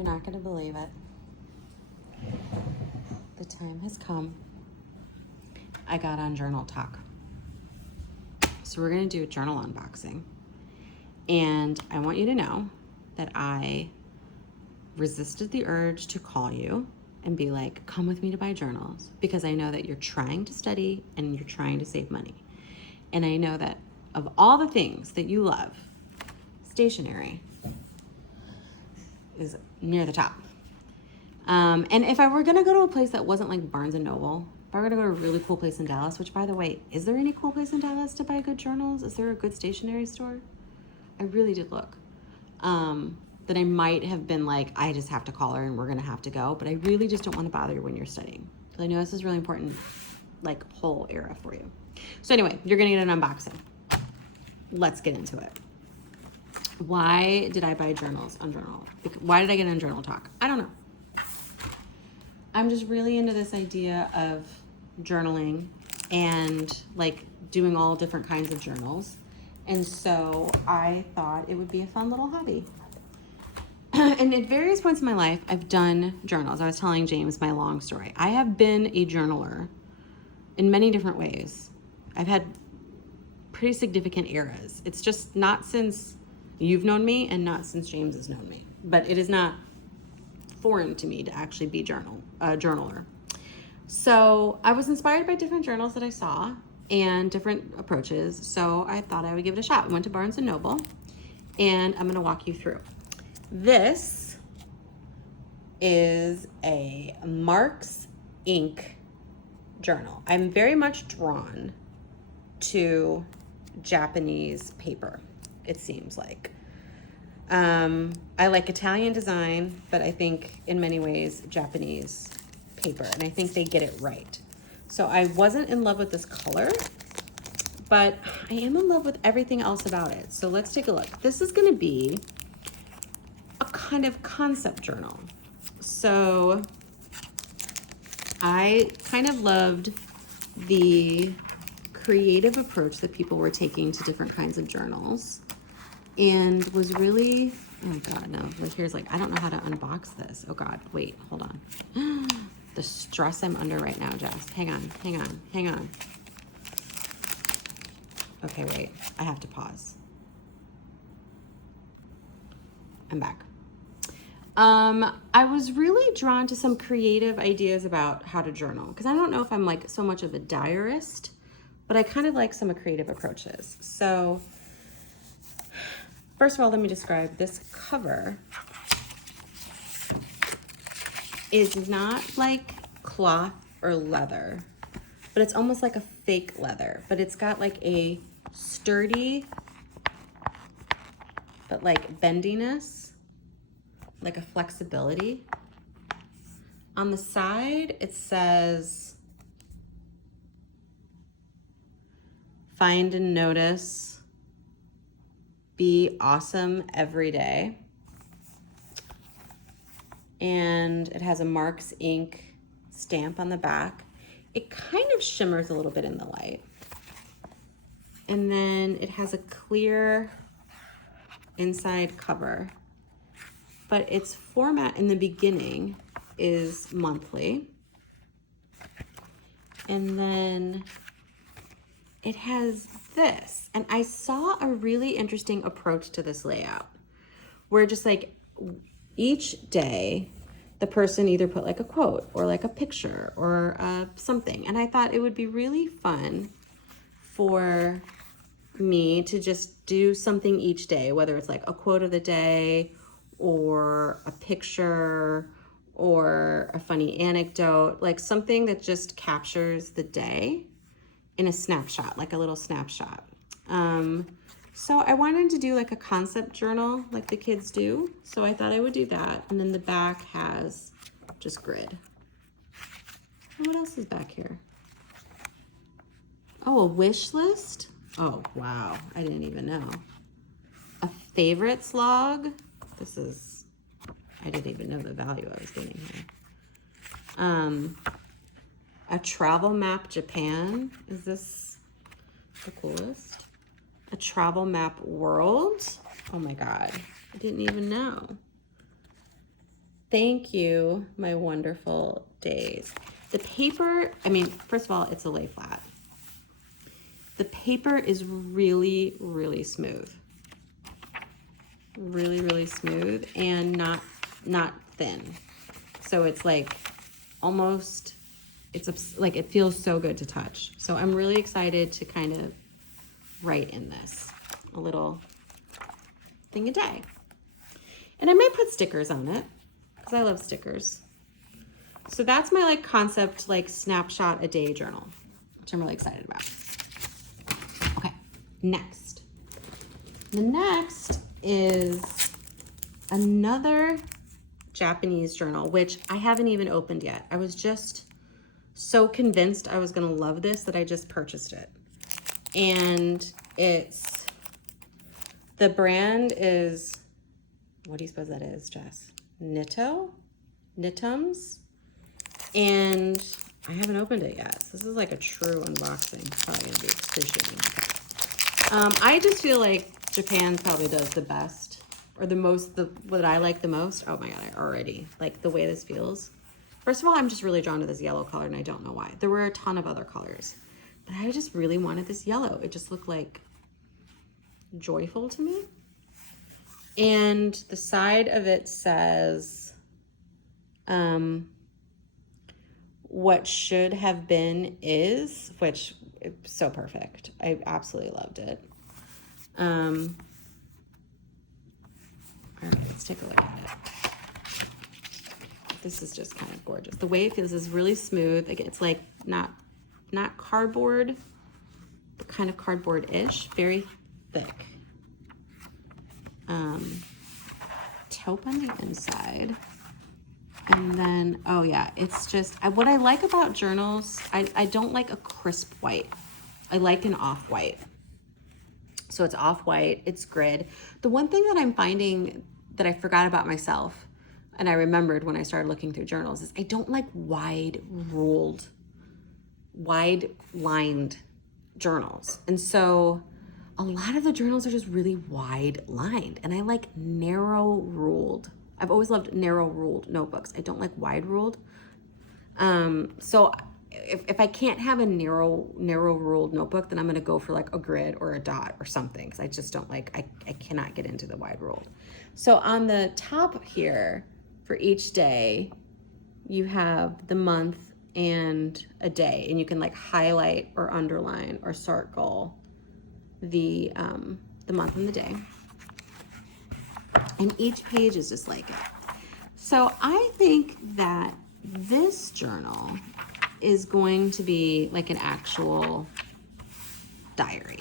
You're not going to believe it. The time has come. I got on Journal Talk. So we're going to do a journal unboxing. And I want you to know that I resisted the urge to call you and be like, come with me to buy journals, because I know that you're trying to study and you're trying to save money. And I know that of all the things that you love, stationery is near the top. And if I were gonna go to a place that wasn't like Barnes & Noble, if I were gonna go to a really cool place in Dallas, which by the way, is there any cool place in Dallas to buy good journals? Is there a good stationery store? I really did look. That I might have been like, I just have to call her and we're gonna have to go, but I really just don't want to bother you when you're studying. Because I know this is really important, like whole era for you. So anyway, you're gonna get an unboxing. Let's get into it. Why did I buy journals on Journal? Why did I get on Journal Talk? I don't know. I'm just really into this idea of journaling and like doing all different kinds of journals. And so I thought it would be a fun little hobby. And at various points in my life, I've done journals. I was telling James my long story. I have been a journaler in many different ways. I've had pretty significant eras. It's just not since you've known me and not since James has known me. But it is not foreign to me to actually be a journaler. So I was inspired by different journals that I saw and different approaches. So I thought I would give it a shot. I went to Barnes & Noble and I'm gonna walk you through. This is a Marks ink journal. I'm very much drawn to Japanese paper, it seems like. I like Italian design, but I think in many ways Japanese paper, and I think they get it right. So I wasn't in love with this color, but I am in love with everything else about it. So let's take a look. This is gonna be a kind of concept journal. So I kind of loved the creative approach that people were taking to different kinds of journals, and was really, oh God, no, like here's like, I don't know how to unbox this. Oh God, wait, hold on. The stress I'm under right now, Jess. Hang on. Okay, wait, I have to pause. I'm back. I was really drawn to some creative ideas about how to journal, because I don't know if I'm like so much of a diarist, but I kind of like some creative approaches. So first of all, let me describe this cover. Is not like cloth or leather, but it's almost like a fake leather, but it's got like a sturdy, but like bendiness, like a flexibility. On the side, it says, find and notice, be awesome every day. And it has a Marks ink stamp on the back. It kind of shimmers a little bit in the light. And then it has a clear inside cover, but its format in the beginning is monthly. And then it has this, and I saw a really interesting approach to this layout where just like each day the person either put like a quote or like a picture or something. And I thought it would be really fun for me to just do something each day, whether it's like a quote of the day or a picture or a funny anecdote, like something that just captures the day in a snapshot, like a little snapshot. So I wanted to do like a concept journal like the kids do. So I thought I would do that. And then the back has just grid. And what else is back here? Oh, a wish list. Oh, wow. I didn't even know. A favorites log. This is, I didn't even know the value I was getting here. A travel map Japan. Is this the coolest? A travel map world. Oh my God. I didn't even know. Thank you, my wonderful days. The paper, I mean, first of all, it's a lay flat. The paper is really, really smooth. Really, really smooth and not thin. So it's like almost, it's like it feels so good to touch. So I'm really excited to kind of write in this a little thing a day. And I might put stickers on it because I love stickers. So that's my like concept, like snapshot a day journal, which I'm really excited about. Okay, next. The next is another Japanese journal, which I haven't even opened yet. I was just so convinced I was gonna love this that I just purchased it. And the brand is, what do you suppose that is, Jess? Knitums. And I haven't opened it yet. So this is like a true unboxing. It's probably gonna be excruciating. Okay. I just feel like Japan probably does the best, or what I like the most. Oh my God, I already like the way this feels. First of all, I'm just really drawn to this yellow color and I don't know why. There were a ton of other colors, but I just really wanted this yellow. It just looked like joyful to me. And the side of it says, what should have been is, which is so perfect. I absolutely loved it. All right, let's take a look at it. This is just kind of gorgeous. The way it feels is really smooth. Again, it's like not cardboard, but kind of cardboard-ish, very thick. Taupe on the inside. And then, oh yeah, it's just, what I like about journals, I don't like a crisp white. I like an off-white. So it's off-white, it's grid. The one thing that I'm finding that I forgot about myself, and I remembered when I started looking through journals, is I don't like wide-lined journals. And so a lot of the journals are just really wide-lined, and I like narrow-ruled. I've always loved narrow-ruled notebooks. I don't like wide-ruled. So if I can't have a narrow-ruled notebook, then I'm gonna go for like a grid or a dot or something, because I just don't like, I cannot get into the wide-ruled. So on the top here, for each day, you have the month and a day, and you can like highlight or underline or circle the month and the day. And each page is just like it. So I think that this journal is going to be like an actual diary.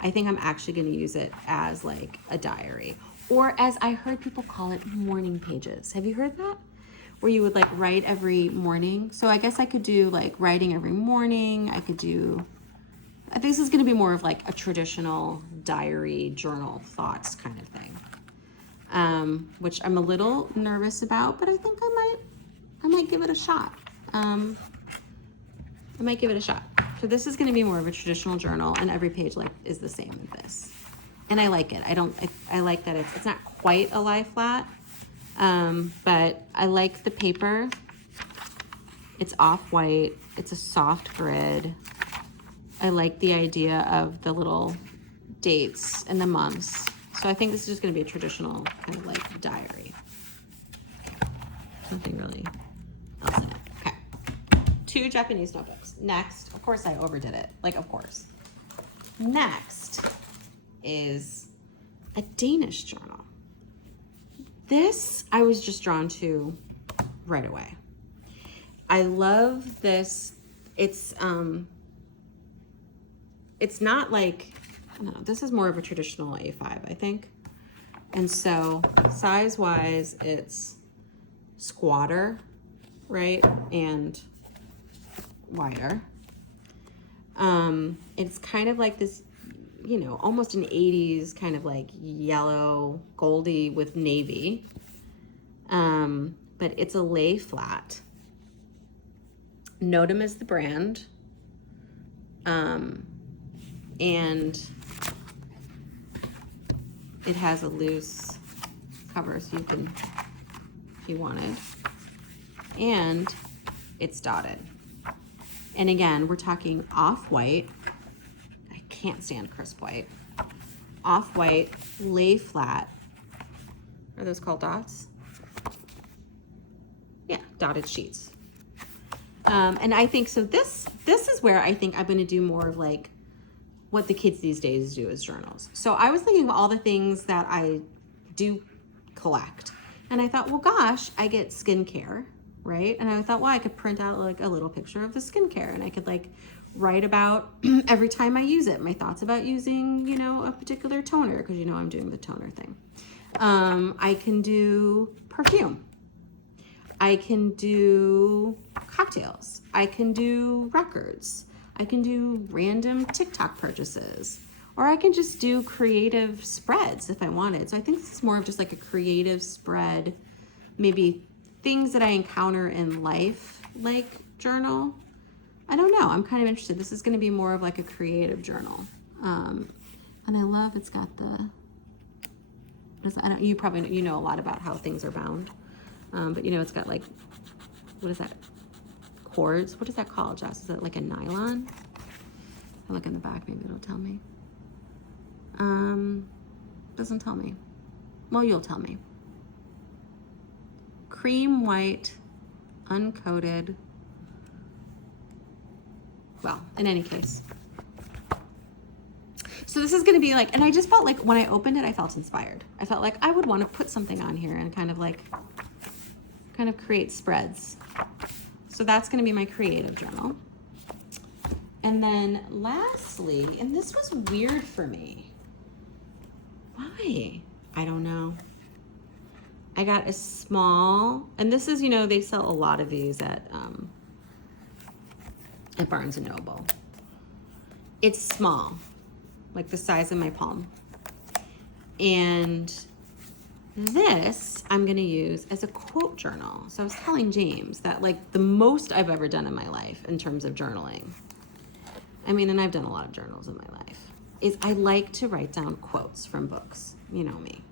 I think I'm actually going to use it as like a diary, or as I heard people call it, morning pages. Have you heard that? Where you would like write every morning. So I guess I could do like writing every morning. I think this is going to be more of like a traditional diary journal thoughts kind of thing. Which I'm a little nervous about, but I think I might give it a shot. I might give it a shot. So this is going to be more of a traditional journal, and every page like is the same as this. And I like it. I like that it's not quite a lie flat, but I like the paper. It's off-white. It's a soft grid. I like the idea of the little dates and the months. So I think this is just going to be a traditional kind of like diary. Nothing really else in it. Okay. 2 Japanese notebooks. Next, of course I overdid it. Like, of course. Next is a Danish journal. This I was just drawn to right away. I love this. It's not like, no, this is more of a traditional A5, I think. And so size-wise, it's squatter, right? And wider. It's kind of like this, almost an 80s kind of like yellow, goldy with navy. But it's a lay flat. Notum is the brand. And it has a loose cover, so you can he wanted. And it's dotted. And again, we're talking off-white. I can't stand crisp white. Off-white, lay flat. Are those called dots? Yeah, dotted sheets. And I think, so this is where I think I'm going to do more of like what the kids these days do as journals. So I was thinking of all the things that I do collect. And I thought, well, gosh, I get skincare, right? And I thought, well, I could print out like a little picture of the skincare, and I could like write about every time I use it, my thoughts about using, you know, a particular toner, because you know I'm doing the toner thing. I can do perfume. I can do cocktails. I can do records. I can do random TikTok purchases, or I can just do creative spreads if I wanted. So I think this is more of just like a creative spread, maybe things that I encounter in life, like journal. I don't know. I'm kind of interested. This is going to be more of like a creative journal. And I love, it's got the, you probably, you know a lot about how things are bound. But you know, it's got like, what is that? Cords. What is that called, Jess? Is it like a nylon? I look in the back, maybe it'll tell me. Doesn't tell me. Well, you'll tell me. Cream white, uncoated. Well, in any case. So this is going to be like, and I just felt like when I opened it, I felt inspired. I felt like I would want to put something on here and kind of create spreads. So that's going to be my creative journal. And then lastly, and this was weird for me. Why? I don't know. I got a small, and this is, you know, they sell a lot of these at Barnes & Noble. It's small, like the size of my palm. And this I'm going to use as a quote journal. So I was telling James that like the most I've ever done in my life in terms of journaling, I mean, and I've done a lot of journals in my life, is I like to write down quotes from books. You know me.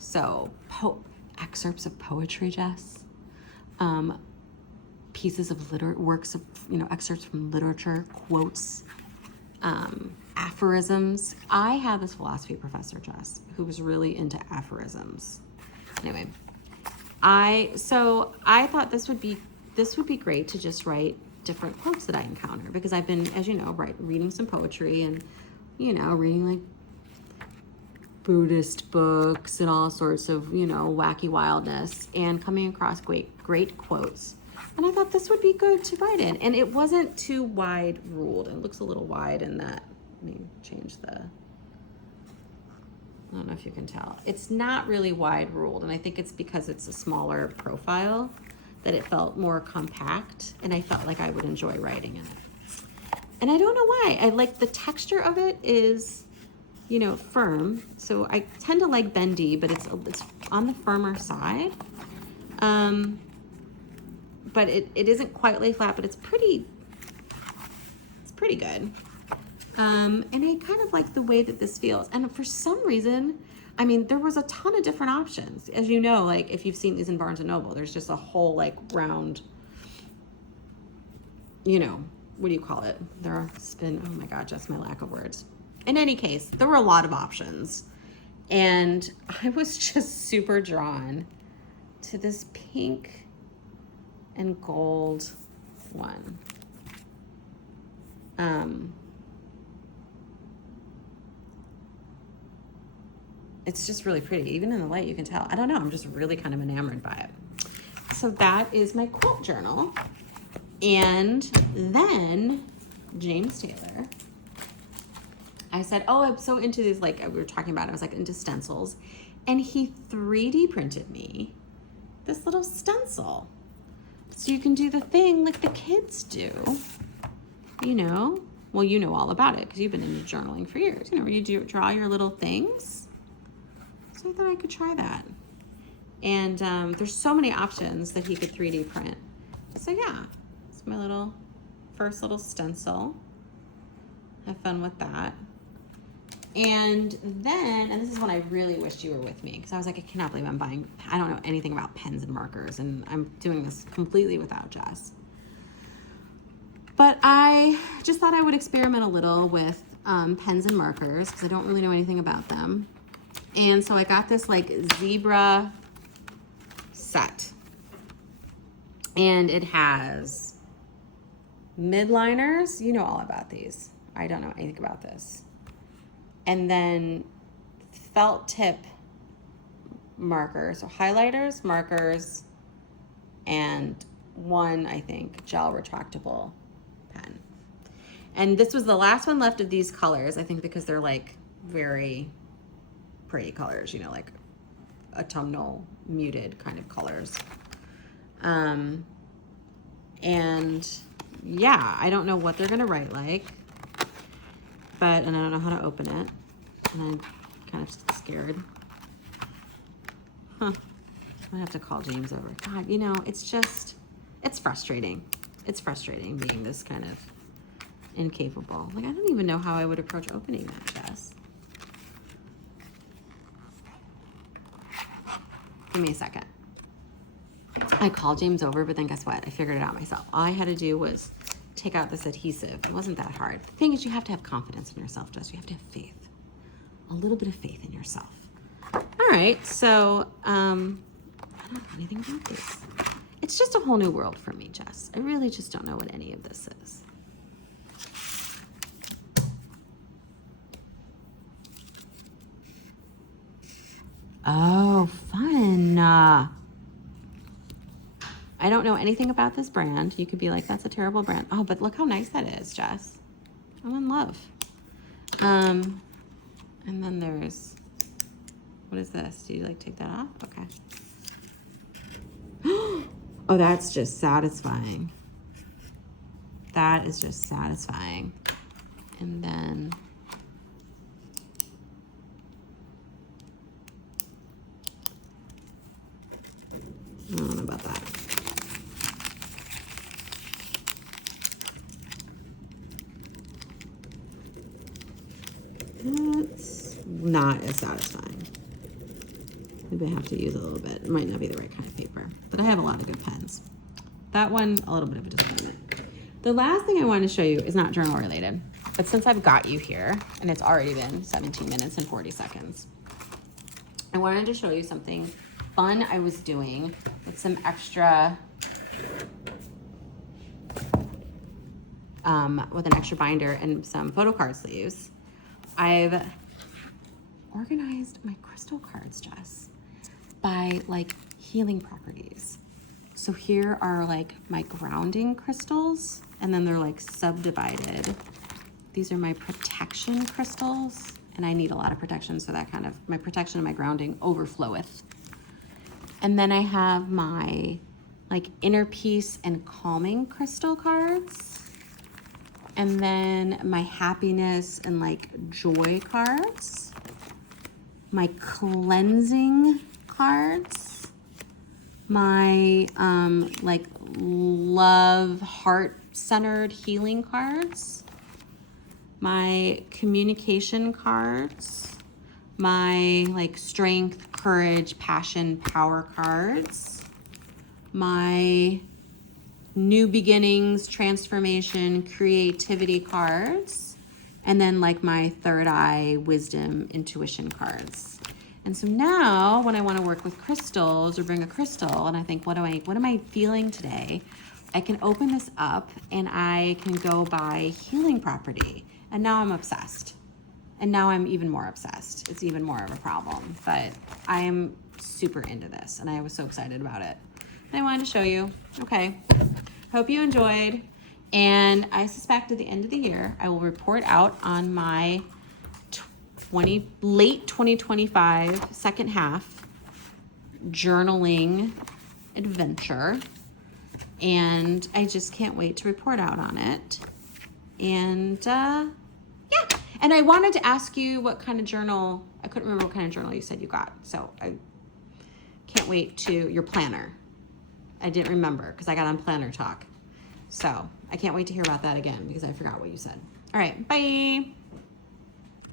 So excerpts of poetry, Jess. Pieces of works of, you know, excerpts from literature, quotes, aphorisms. I had this philosophy professor, Jess, who was really into aphorisms. Anyway, I thought this would be great to just write different quotes that I encounter, because I've been, as you know, reading some poetry and, you know, reading like Buddhist books and all sorts of, you know, wacky wildness, and coming across great quotes. And I thought this would be good to write in. And it wasn't too wide ruled. It looks a little wide in that. Let me change I don't know if you can tell. It's not really wide ruled. And I think it's because it's a smaller profile that it felt more compact. And I felt like I would enjoy writing in it. And I don't know why. I like the texture of it is, you know, firm. So I tend to like bendy, but it's on the firmer side. But it isn't quite lay flat, but it's pretty good. And I kind of like the way that this feels. And for some reason, I mean, there was a ton of different options. As you know, like if you've seen these in Barnes & Noble, there's just a whole like round, you know, what do you call it? Oh my God, just my lack of words. In any case, there were a lot of options. And I was just super drawn to this pink and gold one. It's just really pretty. Even in the light, you can tell. I don't know. I'm just really kind of enamored by it. So that is my quote journal. And then James Taylor, I said, oh, I'm so into these, like we were talking about, I was like into stencils. And he 3D printed me this little stencil. So you can do the thing like the kids do, you know. Well, you know all about it because you've been into journaling for years. You know, where you draw your little things. So I thought I could try that. And there's so many options that he could 3D print. So yeah, it's my first little stencil. Have fun with that. And then, and this is when I really wished you were with me, because I was like, I cannot believe I'm buying, I don't know anything about pens and markers, and I'm doing this completely without Jess. But I just thought I would experiment a little with pens and markers, because I don't really know anything about them. And so I got this like zebra set. And it has midliners. You know all about these. I don't know anything about this. And then felt tip markers, so highlighters, markers, and one, I think, gel retractable pen. And this was the last one left of these colors, I think, because they're like very pretty colors, you know, like autumnal muted kind of colors. And yeah, I don't know what they're gonna write like, but, and I don't know how to open it, and I'm kind of scared. Huh, I have to call James over. God, you know, it's just, it's frustrating. It's frustrating being this kind of incapable. Like, I don't even know how I would approach opening that, Jess. Give me a second. I called James over, but then guess what? I figured it out myself. All I had to do was take out this adhesive. It wasn't that hard. The thing is, you have to have confidence in yourself, Jess. You have to have faith. A little bit of faith in yourself. All right, so I don't know anything about this. It's just a whole new world for me, Jess. I really just don't know what any of this is. Oh, fun. I don't know anything about this brand. You could be like, that's a terrible brand. Oh, but look how nice that is, Jess. I'm in love. And then there's, what is this? Do you like take that off? Okay. Oh, that's just satisfying. That is just satisfying. And then, I don't know about that. That's not as satisfying. Maybe I have to use a little bit. It might not be the right kind of paper, but I have a lot of good pens. That one, a little bit of a disappointment. The last thing I wanted to show you is not journal related, but since I've got you here, and it's already been 17 minutes and 40 seconds, I wanted to show you something fun I was doing with some extra, with an extra binder and some photo card sleeves. I've organized my crystal cards, Jess, by like healing properties. So here are like my grounding crystals, and then they're like subdivided. These are my protection crystals, and I need a lot of protection, so that kind of, my protection and my grounding overfloweth. And then I have my like inner peace and calming crystal cards. And then my happiness and like joy cards. My cleansing cards. My like love, heart-centered healing cards. My communication cards. My like strength, courage, passion, power cards. My new beginnings, transformation, creativity cards, and then like my third eye, wisdom, intuition cards. And so now when I want to work with crystals or bring a crystal and I think, what am I feeling today? I can open this up and I can go by healing property. And now I'm obsessed. And now I'm even more obsessed. It's even more of a problem, but I am super into this and I was so excited about it. And I wanted to show you. Okay. Hope you enjoyed. And I suspect at the end of the year, I will report out on my late 2025 second half journaling adventure. And I just can't wait to report out on it. And yeah. And I wanted to ask you what kind of journal, I couldn't remember what kind of journal you said you got. So I can't wait to your planner. I didn't remember because I got on Planner Talk. So I can't wait to hear about that again because I forgot what you said. All right, bye.